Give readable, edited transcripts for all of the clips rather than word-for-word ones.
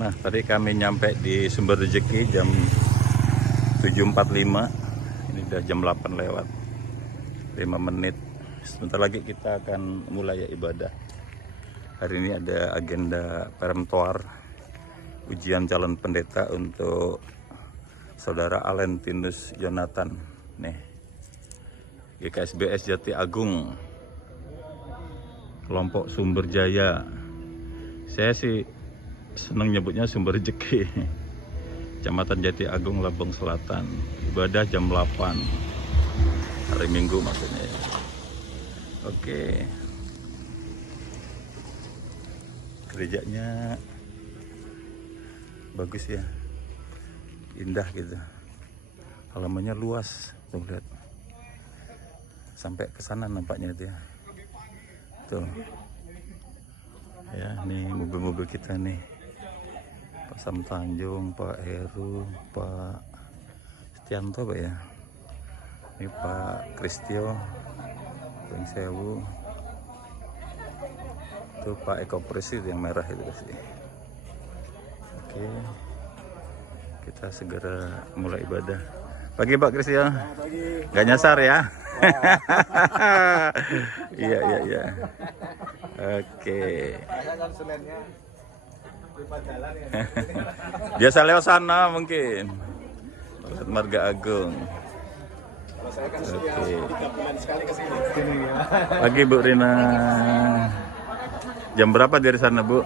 Nah, tadi kami nyampe di Sumber Rezeki jam 7.45. Ini udah jam 8 lewat 5 menit. Sebentar lagi kita akan mulai ibadah. Hari ini ada agenda peremtuar, ujian calon pendeta untuk Saudara Alentinus Jonathan. Nih, GKSBS Jati Agung, kelompok Sumber Jaya. Saya sih senang nyebutnya Sumber Rezeki. Kecamatan Jati Agung, Lampung Selatan. Ibadah jam 8 hari Minggu maksudnya. Oke. Gerejanya bagus ya, indah gitu, halamannya luas tuh, lihat sampai ke sana nampaknya itu ya. Tuh ya, nih mobil-mobil kita nih, Pak Sam Tanjung, Pak Heru, Pak Setianto Pak ya, ini Pak Kristio, Bang Sewu, itu Pak Eko Presid yang merah itu pasti. Oke, kita segera mulai ibadah. Pagi Pak Kristio, nggak nyasar ya? Iya. Oke. Biasa lewat sana mungkin. Lewat Marga Agung. Oke. Pagi Bu Rina. Jam berapa dari sana Bu?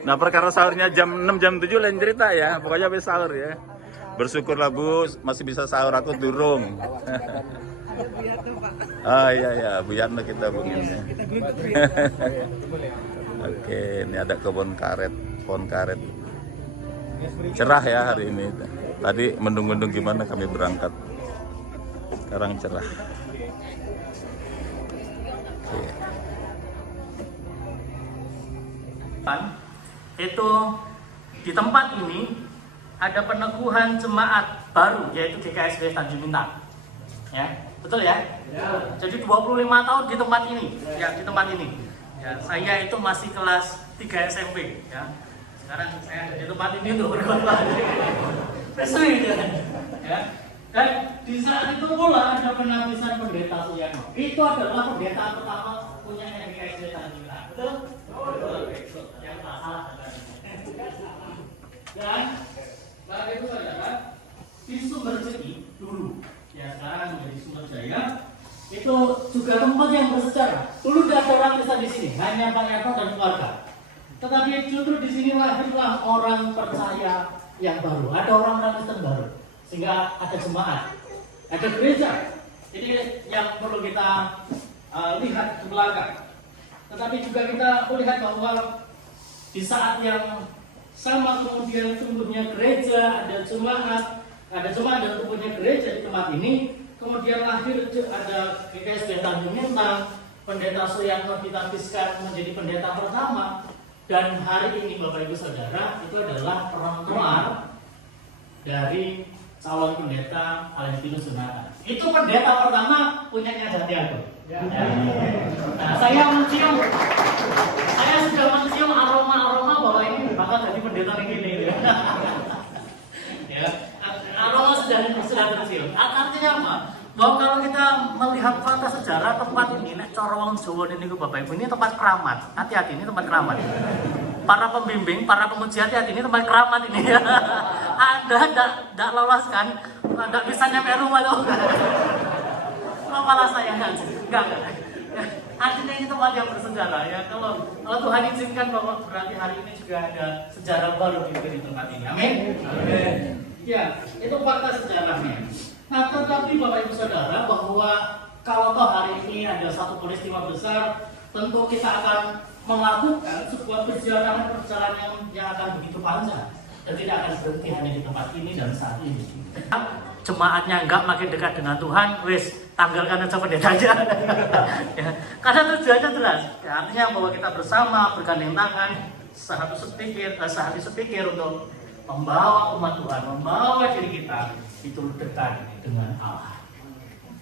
Nah, perkara sahurnya jam 6 jam 7 lain cerita ya. Pokoknya habis sahur ya. Bersyukurlah Bu, masih bisa sahur, aku durung. Ah iya, Bu Yarno kita hubunginnya. Oke, ini ada kebun karet, pohon karet. Cerah ya hari ini. Tadi mendung-mendung gimana kami berangkat. Sekarang cerah. Oke. Itu di tempat ini ada peneguhan jemaat baru, yaitu GKSBS Tanjung Bintang. Ya, betul ya? Ya. Jadi 25 tahun di tempat ini, ya, di tempat ini. Ya, saya itu masih kelas 3 SMP, ya. Sekarang saya ada di tempat ini untuk berkhotbah. Resmi ya. Dan di saat itu pula ada penapisan pendeta Suyanto. Itu adalah pendeta pertama punya GKSBS Tanjung Bintang. Betul? Betul. Yang tak salah. Dan saat itu saudara, di Sumber Rezeki dulu, ya sekarang menjadi Sumber Jaya, itu juga tempat yang bersejarah. Dulu tidak ada orang Kristen di sini, hanya Pak Yarto dan keluarga. Tetapi justru di sini lahirlah orang percaya yang baru, ada orang Kristen baru, sehingga ada jemaat, ada gereja. Jadi yang perlu kita lihat ke belakang. Tetapi juga kita melihat bahwa di saat yang sama kemudian tumbuhnya gereja, ada jemaat dan tumbuhnya gereja di tempat ini. Kemudian lahir ada GKSBS Tanjung Bintang, pendeta Suyanto ditapiskan menjadi pendeta pertama. Dan hari ini Bapak Ibu Saudara, itu adalah perempuan dari calon pendeta Alentinus Jonathan. Itu pendeta pertama punyanya Jati Agung. Nah, saya sudah mencium aroma bahwa ini bakal jadi pendeta ini. Ya, aroma sudah tercium. Artinya apa? Bahwa kalau kita melihat fakta sejarah tempat ini, Corowong Jawa ini Bapak Ibu, ini tempat keramat. Hati-hati, ini tempat keramat. Para pembimbing, para pemuji, hati-hati, ini tempat keramat ini. Anda tidak lolos kan? Tidak bisa nyampe rumah loh. Malah saya enggak. Artinya ini tempat yang bersejarah ya. Kalau Tuhan izinkan bahwa berarti hari ini juga ada sejarah baru di tempat ini. Amin. Amin. Ya, itu fakta sejarahnya. Nah, tetapi Bapak Ibu Saudara, bahwa kalau toh hari ini ada satu peristiwa besar, tentu kita akan melakukan sebuah perjalanan yang akan begitu panjang dan tidak akan berhenti hanya di tempat ini dan saat ini. Jemaatnya enggak makin dekat dengan Tuhan, wis tanggalkan aja pendetanya. Ya, karena tujuannya jelas. Ya, artinya bahwa kita bersama bergandeng tangan, sehati sepikir untuk membawa umat Tuhan, membawa diri kita itu dekat dengan Allah.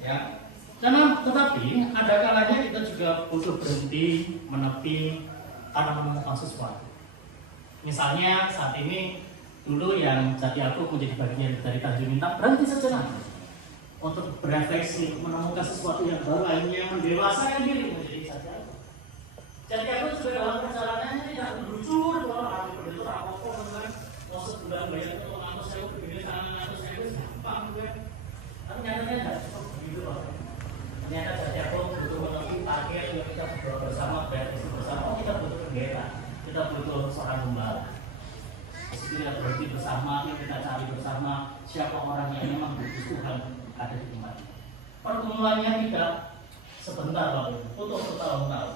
Ya. Karena tetapi ada kalanya kita juga butuh berhenti, menepi karena menemukan sesuatu. Misalnya saat ini dulu yang jadi aku menjadi bagian dari Tanjung Bintang, berhenti sejenak untuk berefleksi, menemukan sesuatu yang baru, akhirnya mendewasakan diri menjadi jadi aku. Jadi aku juga dalam perjalanannya tidak meluncur kalau aku begitu apa-apa dengan mau sebulan bayar untuk ngatur saya begini sana ngatur saya itu gampang gue. Tapi nyatanya tidak cukup begitu loh. Ternyata jadi aku butuh menepi target yang kita berdoa bersama, berefleksi bersama. Oh, kita butuh pendeta, kita butuh seorang gembala. Kita berhenti bersama, kita cari bersama siapa orang yang memang butuh Tuhan ada di tempat ini. Pertemuannya tidak sebentar lalu, butuh bertahun-tahun.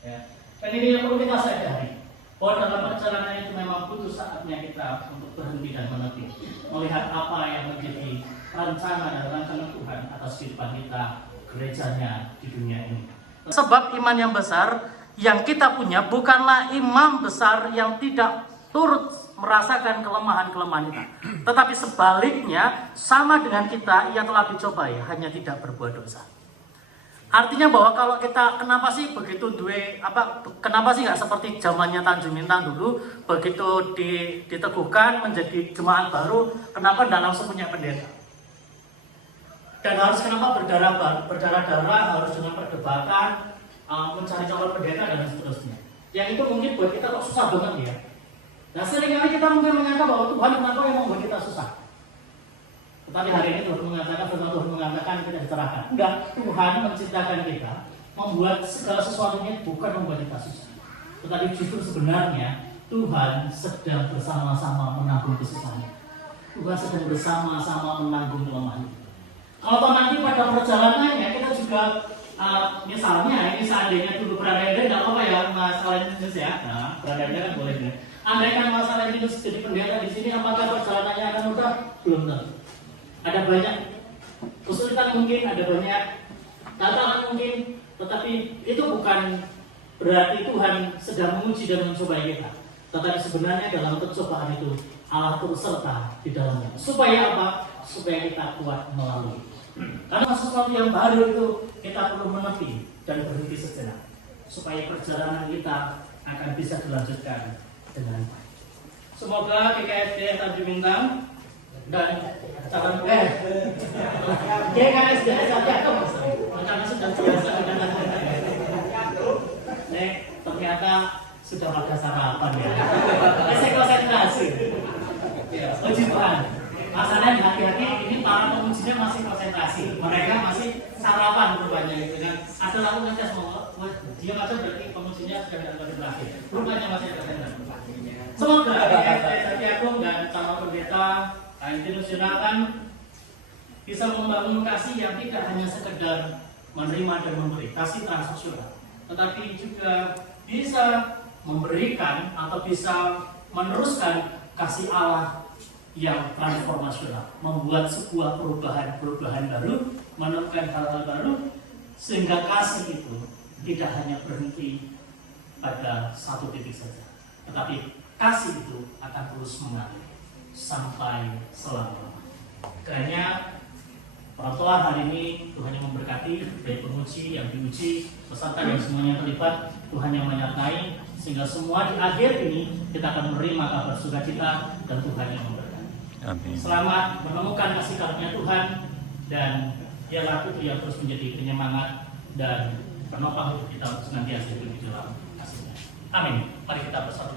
Ya. Dan ini yang perlu kita sadari, bahwa dalam perjalanan itu memang butuh saatnya kita untuk berhenti dan menepi, melihat apa yang menjadi rencana dan rancangan Tuhan atas kehidupan kita, gerejanya di dunia ini. Sebab iman yang besar yang kita punya bukanlah imam besar yang tidak turut merasakan kelemahan-kelemahan kita, tetapi sebaliknya sama dengan kita, ia telah dicobai, hanya tidak berbuat dosa. Artinya bahwa kalau kita, kenapa sih begitu kenapa sih nggak seperti zamannya Tanjung Bintang dulu, begitu diteguhkan menjadi jemaat baru, kenapa tidak langsung punya pendeta? Dan harus kenapa berdarah-darah, harus dengan perdebatan, mencari calon pendeta dan seterusnya. Yang itu mungkin buat kita kok susah banget ya. Nah seringkali kita mungkin menyangka bahwa Tuhan kenapa yang membuat kita susah. Tetapi hari ini Tuhan mengatakan kita dicerahkan. Enggak, Tuhan menciptakan kita, membuat segala sesuatunya bukan membuat kita susah. Tetapi justru sebenarnya Tuhan sedang bersama-sama menanggung kesusahan. Tuhan sedang bersama-sama menanggung kelemahan. Kalau nanti pada perjalanannya kita juga misalnya ini seandainya dulu berada tidak apa-apa ya Mas Alentinus ya. Nah, berada kan boleh ya. Andaikan Mas Alentinus jadi pendeta di sini, apakah perjalanannya akan mudah? Belum tentu. Ada banyak kesulitan mungkin, ada banyak tantangan mungkin, tetapi itu bukan berarti Tuhan sedang menguji dan mencobai kita. Tetapi sebenarnya dalam pencobaan itu Allah turut serta di dalamnya. Supaya apa? Supaya kita kuat melalui. Karena sesuatu yang baru itu kita perlu menepi dan berhenti sejenak, supaya perjalanan kita akan bisa dilanjutkan dengan baik. Semoga GKSD Tanjung Bintang dan calon GKSD Santiago karena sudah biasa dengan ternyata sudah pada sarapan ya. Saya konsentrasi. Puji Tuhan. Masalahnya hati-hati ini para pemujinya masih konsentrasi. Mereka masih sarapan rupanya gitu kan. Ada lalu ngetes mau dia macam berarti pemujinya sudah dalam berakhir. Rupanya masih ada konsentrasi. Semoga GKSD Santiago dan calon pendeta institusional bisa membangun kasih yang tidak hanya sekedar menerima dan memberi, kasih transaksional, tetapi juga bisa memberikan atau bisa meneruskan kasih Allah yang transformasional, membuat sebuah perubahan baru, menemukan hal-hal baru, sehingga kasih itu tidak hanya berhenti pada satu titik saja, tetapi kasih itu akan terus mengalir sampai selama-lamanya. Kiranya perantauan hari ini Tuhan yang memberkati, baik penguji yang diuji, peserta dan semuanya terlibat, Tuhan yang menyertai, sehingga semua di akhir ini kita akan menerima kabar sukacita dan Tuhan yang memberkati. Amin. Selamat menemukan kasih karunia Tuhan, dan biarlah itu yang terus menjadi penyemangat dan penopang hidup kita untuk senantiasa hidup di dalam kasih-Nya. Amin. Mari kita bersama.